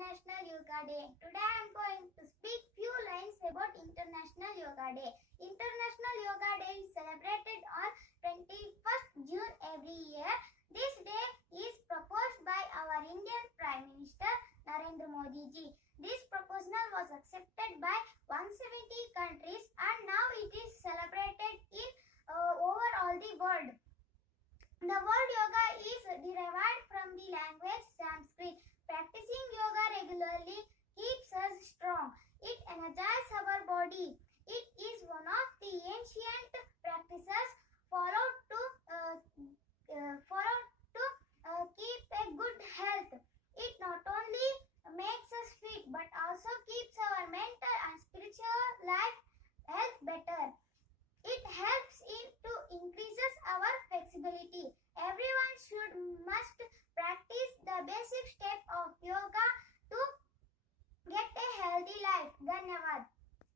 International Yoga Day. Today I am going to speak few lines about International Yoga Day. International Yoga Day is celebrated on 21st June every year. This day is proposed by our